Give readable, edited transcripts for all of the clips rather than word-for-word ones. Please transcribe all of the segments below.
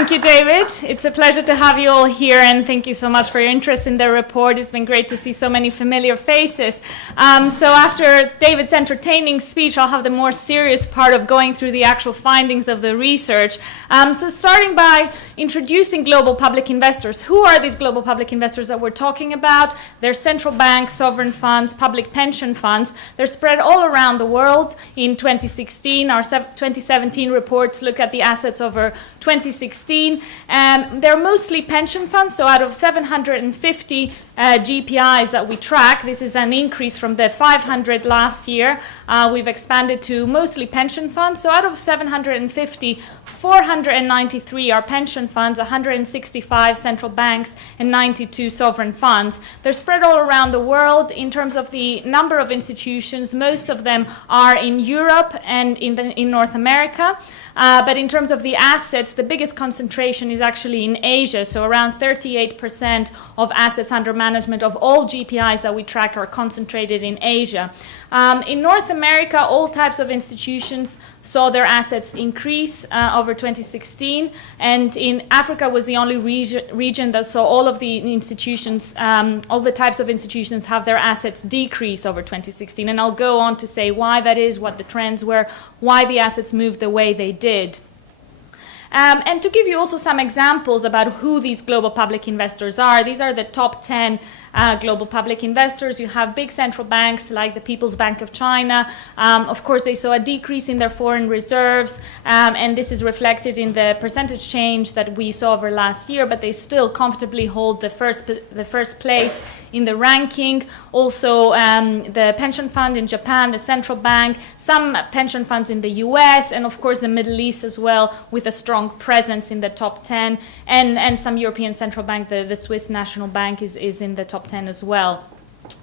Thank you, David. It's a pleasure to have you all here, and thank you so much for your interest in the report. It's been great to see so many familiar faces. So after David's entertaining speech, I'll have the more serious part of going through the actual findings of the research. So starting by introducing global public investors. Who are these global public investors that we're talking about? They're central banks, sovereign funds, public pension funds. They're spread all around the world. In 2016, our 2017 reports look at the assets over 2016. They're mostly pension funds, so out of 750 GPIs that we track, this is an increase from the 500 last year. We've expanded to mostly pension funds, so out of 750, 493 are pension funds, 165 central banks, and 92 sovereign funds. They're spread all around the world. In terms of the number of institutions, most of them are in Europe and in North America. But in terms of the assets, the biggest concentration is actually in Asia. So around 38% of assets under management of all GPIs that we track are concentrated in Asia. In North America, all types of institutions saw their assets increase over 2016. And in Africa was the only region that saw all of the institutions, all the types of institutions have their assets decrease over 2016. And I'll go on to say why that is, what the trends were, why the assets moved the way they did. And to give you also some examples about who these global public investors are, these are the top 10 global public investors. You have big central banks like the People's Bank of China. Of course, they saw a decrease in their foreign reserves, and this is reflected in the percentage change that we saw over last year, but they still comfortably hold the first place in the ranking. Also, the pension fund in Japan, the central bank, some pension funds in the US, and of course the Middle East as well, with a strong presence in the top 10, and some European central bank, the Swiss National Bank is in the top 10 as well.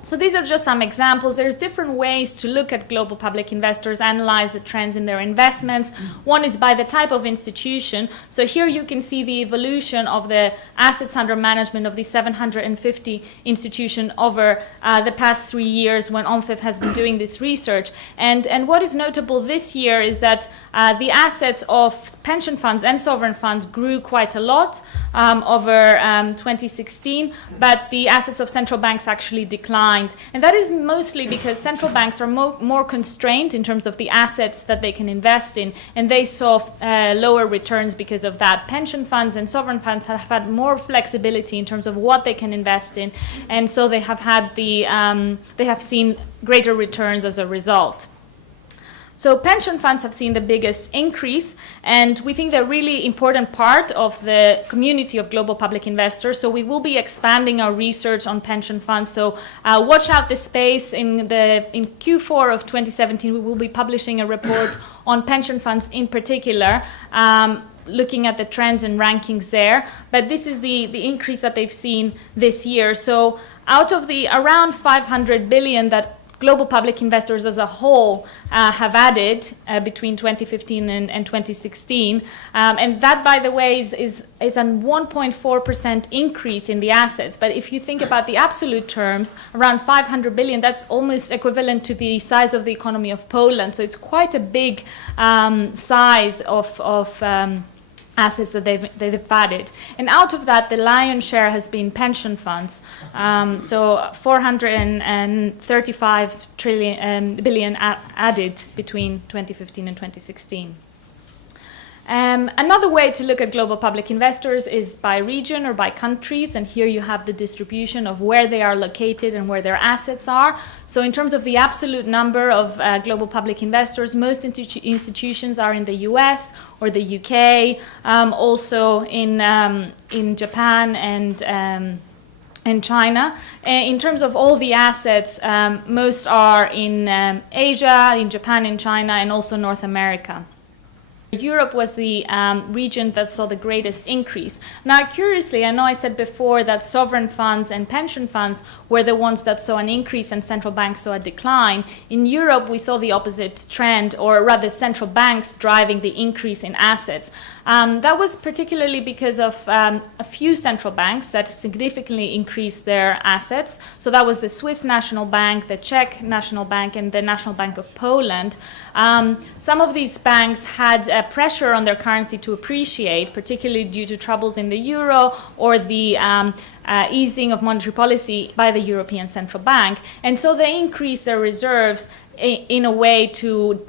So these are just some examples. There's different ways to look at global public investors, analyze the trends in their investments. One is by the type of institution. So here you can see the evolution of the assets under management of these 750 institutions over the past 3 years when OMFIF has been doing this research. And what is notable this year is that the assets of pension funds and sovereign funds grew quite a lot over 2016, but the assets of central banks actually declined. And that is mostly because central banks are more constrained in terms of the assets that they can invest in, and they saw lower returns because of that. Pension funds and sovereign funds have had more flexibility in terms of what they can invest in, and so they have had they have seen greater returns as a result. So pension funds have seen the biggest increase, and we think they're a really important part of the community of global public investors. So we will be expanding our research on pension funds. So watch out this space. In Q4 of 2017, we will be publishing a report on pension funds in particular, looking at the trends and rankings there. But this is the increase that they've seen this year. So out of the around 500 billion that global public investors as a whole have added between 2015 and 2016. And that, by the way, is a 1.4% increase in the assets. But if you think about the absolute terms, around 500 billion, that's almost equivalent to the size of the economy of Poland. So it's quite a big size of assets that they've added. And out of that, the lion's share has been pension funds. So 435 billion added between 2015 and 2016. Another way to look at global public investors is by region or by countries, and here you have the distribution of where they are located and where their assets are. So in terms of the absolute number of global public investors, most institutions are in the US or the UK, also in Japan and China. In terms of all the assets, most are in Asia, in Japan, in China, and also North America. Europe was the region that saw the greatest increase. Now, curiously, I know I said before that sovereign funds and pension funds were the ones that saw an increase and central banks saw a decline. In Europe, we saw the opposite trend, or rather central banks driving the increase in assets. That was particularly because of a few central banks that significantly increased their assets. So that was the Swiss National Bank, the Czech National Bank, and the National Bank of Poland. Some of these banks had pressure on their currency to appreciate, particularly due to troubles in the euro or the easing of monetary policy by the European Central Bank. And so they increased their reserves in a way to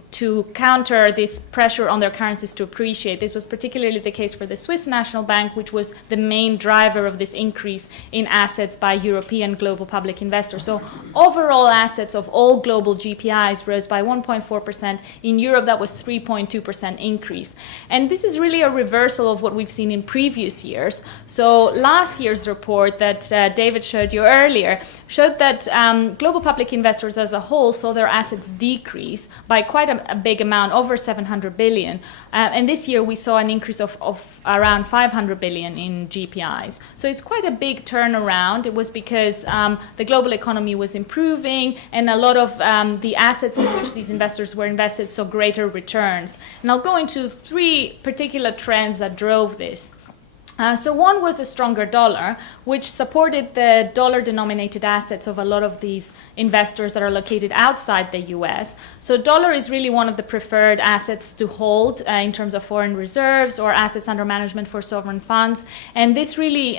counter this pressure on their currencies to appreciate. This was particularly the case for the Swiss National Bank, which was the main driver of this increase in assets by European global public investors. So overall assets of all global GPIs rose by 1.4%. In Europe, that was 3.2% increase. And this is really a reversal of what we've seen in previous years. So last year's report that David showed you earlier showed that global public investors as a whole saw their assets decrease by quite a big amount, over 700 billion. And this year we saw an increase of around 500 billion in GPIs. So it's quite a big turnaround. It was because the global economy was improving and a lot of the assets in which these investors were invested saw greater returns. And I'll go into three particular trends that drove this. So one was a stronger dollar, which supported the dollar-denominated assets of a lot of these investors that are located outside the US. So dollar is really one of the preferred assets to hold in terms of foreign reserves or assets under management for sovereign funds. And this really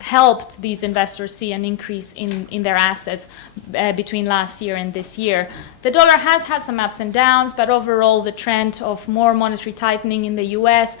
helped these investors see an increase in their assets between last year and this year. The dollar has had some ups and downs, but overall the trend of more monetary tightening in the US,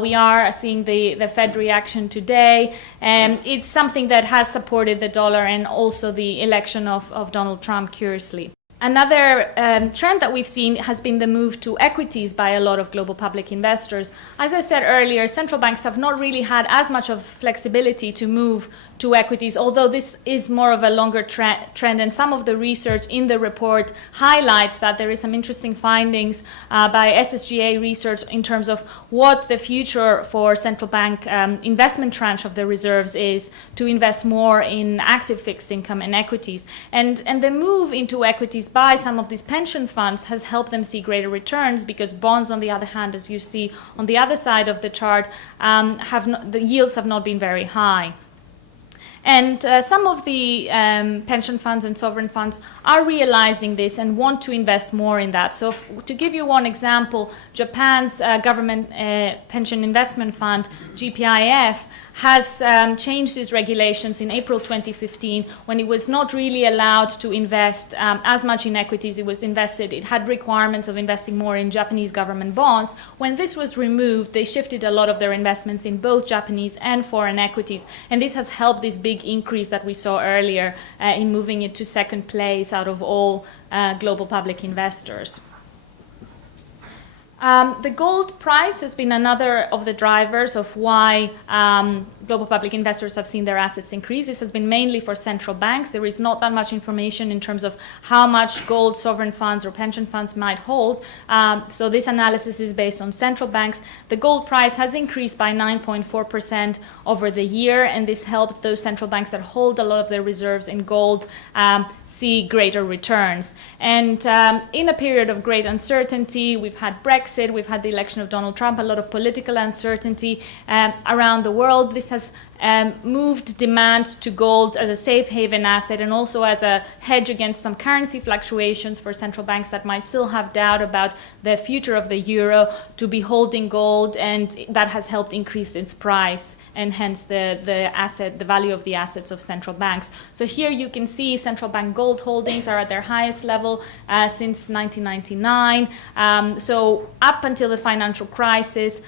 we are seeing the Fed reaction today, and it's something that has supported the dollar and also the election of Donald Trump, curiously. Another trend that we've seen has been the move to equities by a lot of global public investors. As I said earlier, central banks have not really had as much of flexibility to move to equities, although this is more of a longer trend, and some of the research in the report highlights that there is some interesting findings by SSGA research in terms of what the future for central bank investment tranche of the reserves is to invest more in active fixed income and equities. And the move into equities by some of these pension funds has helped them see greater returns, because bonds, on the other hand, as you see on the other side of the chart, the yields have not been very high. And some of the pension funds and sovereign funds are realizing this and want to invest more in that. So to give you one example, Japan's government pension investment fund, GPIF, has changed its regulations in April 2015, when it was not really allowed to invest as much in equities. It had requirements of investing more in Japanese government bonds. When this was removed, they shifted a lot of their investments in both Japanese and foreign equities. And this has helped this big increase that we saw earlier in moving it to second place out of all global public investors. The gold price has been another of the drivers of why global public investors have seen their assets increase. This has been mainly for central banks. There is not that much information in terms of how much gold sovereign funds or pension funds might hold. So this analysis is based on central banks. The gold price has increased by 9.4% over the year, and this helped those central banks that hold a lot of their reserves in gold see greater returns. And in a period of great uncertainty, we've had Brexit, we've had the election of Donald Trump, a lot of political uncertainty around the world. This has moved demand to gold as a safe haven asset, and also as a hedge against some currency fluctuations for central banks that might still have doubt about the future of the euro, to be holding gold, and that has helped increase its price and hence the value of the assets of central banks. So here you can see central bank gold holdings are at their highest level since 1999. So up until the financial crisis,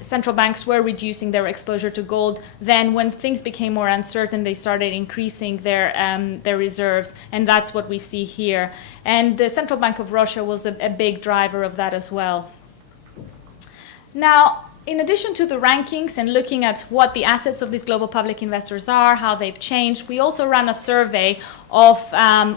central banks were reducing their exposure to gold. Then when things became more uncertain, they started increasing their reserves, and that's what we see here. And the Central Bank of Russia was a big driver of that as well. Now, in addition to the rankings and looking at what the assets of these global public investors are, how they've changed, we also ran a survey of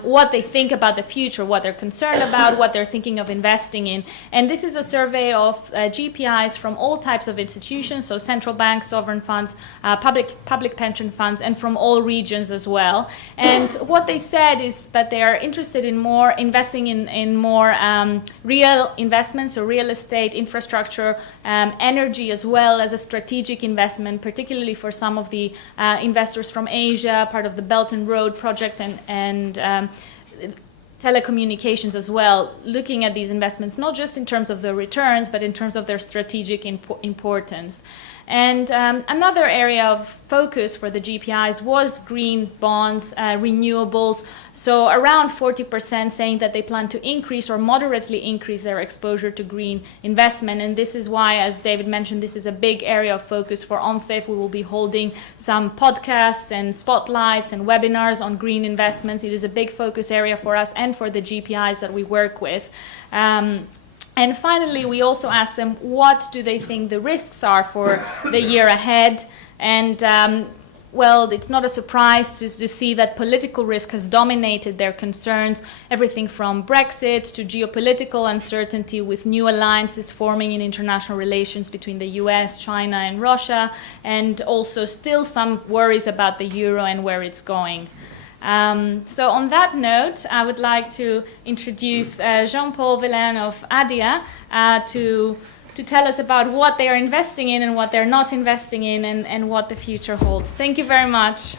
what they think about the future, what they're concerned about, what they're thinking of investing in. And this is a survey of GPIs from all types of institutions, so central banks, sovereign funds, public pension funds, and from all regions as well. And what they said is that they are interested in more investing in more real investments, so real estate, infrastructure, energy, as well as a strategic investment, particularly for some of the investors from Asia, part of the Belt and Road project, and telecommunications as well, looking at these investments not just in terms of the returns, but in terms of their strategic importance. And another area of focus for the GPIs was green bonds, renewables. So around 40% saying that they plan to increase or moderately increase their exposure to green investment. And this is why, as David mentioned, this is a big area of focus for OMFIF. We will be holding some podcasts and spotlights and webinars on green investments. It is a big focus area for us and for the GPIs that we work with. And finally, we also asked them what do they think the risks are for the year ahead. And well, it's not a surprise to see that political risk has dominated their concerns, everything from Brexit to geopolitical uncertainty with new alliances forming in international relations between the US, China, and Russia, and also still some worries about the euro and where it's going. So on that note, I would like to introduce Jean-Paul Villain of ADIA to tell us about what they are investing in and what they're not investing in and what the future holds. Thank you very much.